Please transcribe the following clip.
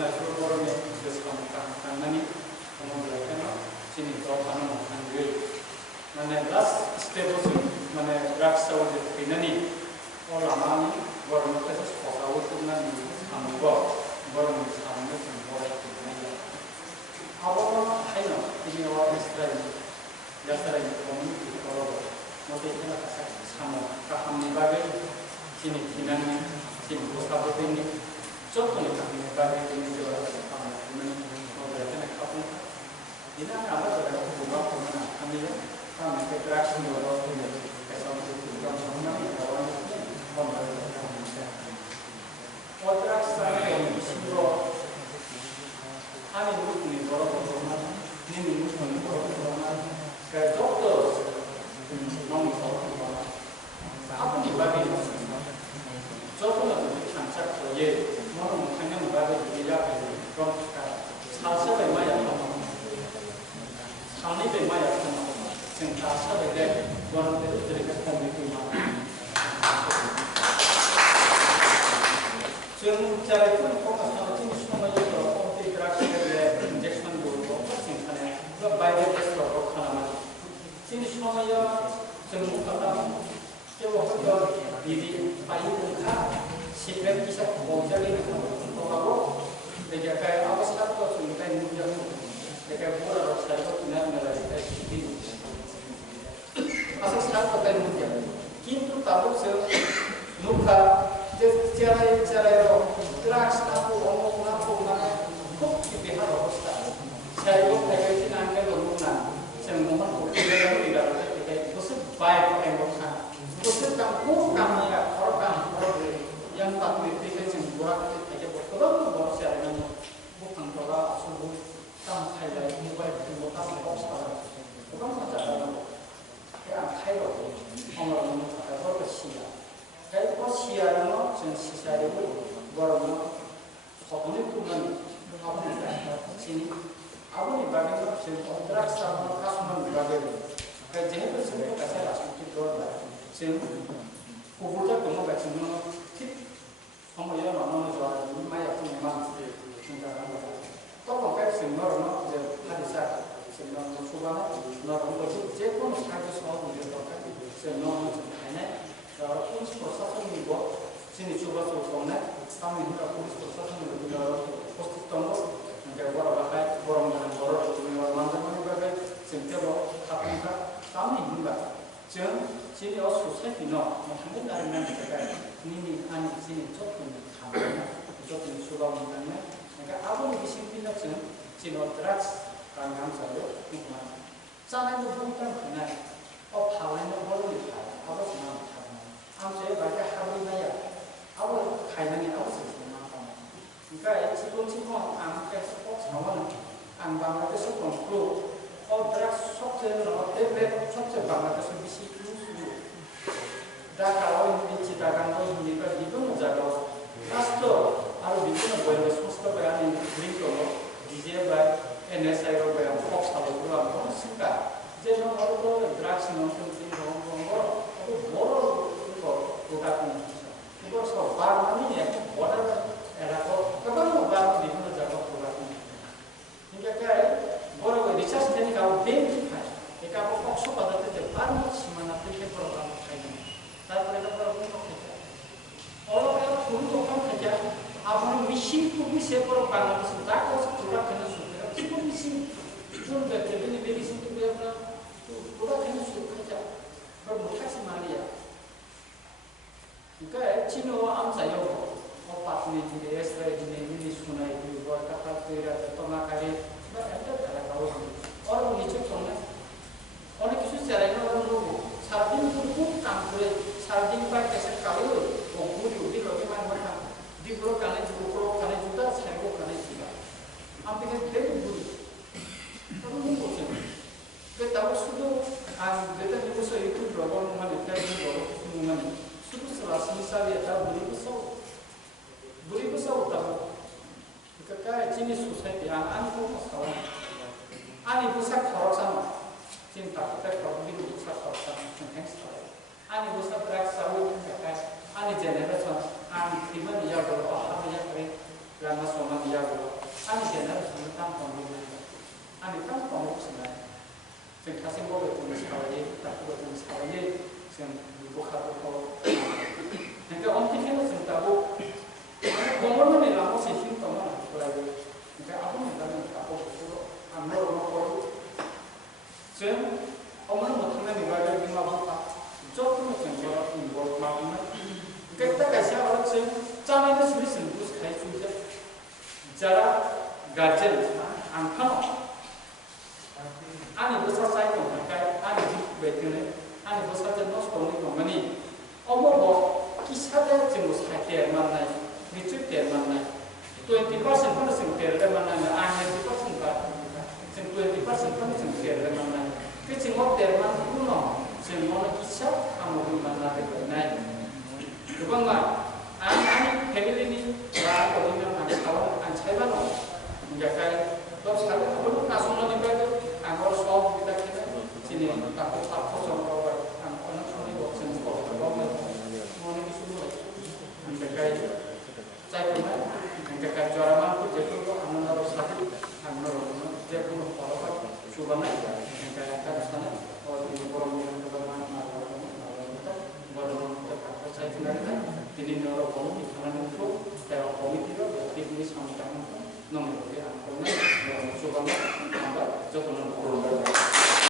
나이로 보름에 그래서 강남이 어머니가 진이 더 하는 한글 만에 라스트 스텝은 만에 락사우드 비나니 올라마니 버릇에서 소사우 끝난 상거 버릇을 사는 좀 버릇이네요. 아버지는 하이너 이니와 이스라엘 야스라엘 보면 걸어도 모두 이나 가서 상어 가함니바게 진이 비나니 진 보사부 되니 조금이 가함니바게 되니 저라서 하면 모두한테 가고 이나 아버지가 보고 보면 합니다. 다음에 interaction 여러 개의 그래서 그런 정말 여러 어트락션의 신으로 하는 부분이 걸어보면 님이 무슨 걸어보면 그 doctors 너무 걸어보면 아픈 이바비 조금은 참착 예 뭐는 그냥 이바비 이야기 그런 사실을 많이 하는 상립을 많이 하는 지금 다 사회에 그런 데를 드리게 공유하고 지금 제가 큰 포커스는 지금 수능을 컴퓨터 그래픽에 인젝션 도로 생산해 그 바이오테스트로 하나만 지금 수능을 지금 갖다 제가 비비 바이오카 시백 기사 공작이 하고 내가 그 아버지하고 좀 있는 문제는 내가 뭐라고 살고 그냥 내가 시비 asal sekarang pakai mudah. Kintu tahu nuka cara drugs tahu omong ngaku mana kok dipihak rosta. Saya kok pakai tinangnya loruna. Saya ngomong kok tidak pakai itu sebaik yang bukan. Itu kamu kamera orang yang tak dipikir semburat aja betul betul saya dengan bukan toga subuh tam highlight mobile itu bukan box bukan saja. 그냥 타이로 어머니 아까 그 시야. 그 시야는 전 시사력을 뭐라고 소문을 꾸는 아버지가 진 아버님 바기는 전 드락사만 가수만 바기를 그 제가 지금 가서 아쉽게 돌아가 지금 고불자 동무 같은 거는 팁 어머니가 너무 좋아하는 많이 아픈 만 생각하는 거다. 또 그렇게 생각하면 이제 하리사 지금 초반에 너는 뭐지 제품 사줘서 우리가 똑같이 너는 좀 하네 저 폰스포 사성이고 진이 주어서 오네 다음에 우리가 폰스포 사성으로 우리가 포스트던 거 이제 뭐라고 할까 뭐라고 우리가 만들면 이거를 진짜로 하니까 다음에 있는 거야 지금 진이 어서 세피노 뭐 한국 나라면 제가 님이 아니 진이 조금 가면 조금 수가 없는 그러니까 아버님이 신비는 지금 진어 드락스 강강사로 있구나. 짜내도 보니까 그날 파워는 뭐를 잘 아버지만 하고 아무튼 말까 하루나야 아버 가능이 아버지만 하고 그러니까 지금 안에서 꼭 상황은 안 방법에서 공부 드락스 속제는 어때 속제 방법에서 미시 루스 다가오 미치 다간도 이니까 이거는 자고 라스트 아로 미치는 거에 소스가 아닌 드링크로 디제바 NSA로 그냥 폭사로 들어가고 했으니까 이제 좀 어려도 드락스 넘치는 거 뭐로 그거 같은 이거 서 바람이 뭐라 에라고 그거는 바람 리뷰는 작업 그거 같은 그러니까 뭐라고 리서치 되니까 벤티파이 그러니까 뭐 폭소 받을 때 바람 심한 앞에 들어가고 가는 다음에 그거 공격했죠 어려가 돈도 공격했죠 아무리 미신 부비 세포로 방어해서 다고서 돌아가는 tipo missing junto que vem medicina que vem para toda aquela estrutura para mudar se maria então chino amsayo o patne de extra de nem sunai de agora tá feira tomar care mas até para cá और नीचे छोड़ना और किसी चराई ना और लोग सार्दिन कुछ काम करे सार्दिन पर कैसे काले वो पूरी उठी लोगे मैं बोलता दिपरो काने जुटा साइको काने जुटा हम देखते हैं बुरी तो नहीं बोलते 그 다음 수도 안 되다 해서 이렇게 들어가는 건 일단 이거 수도스라 신사리에다 무리고 싸웠다고 그러니까 진이 수사에 안 보고 싸워 아니 부사 걸어서 진 답답해 거기로 부사 걸어서 좀 행스터 아니 부사 브렉 싸우니까 bicara guardian angkano ani besar saya tu pakai ani di betulnya ani besar jenis koni kemani omo bo kisah dia jenis kaya mana nicu kaya mana 20% pun sengkir mana ani 20% kan 20% pun sengkir mana kecimot terman kuno semua kisah kamu mana terkenai Rupang ani family ni lah kalau ni nak kawan ancai mana menjaga terus kalau aku nasional ni berada angkor soal kita sini takut sama kawan angkor nasional ni bukan sekolah kawan semua ni semua menjaga saya pernah menjaga juara mampu jadi tu aman harus satu aman harus dia pun kalau cuba naik menjaga kat sana kalau di forum yang berbagai saya sebenarnya ini neurokomik karena itu secara komik itu aktivis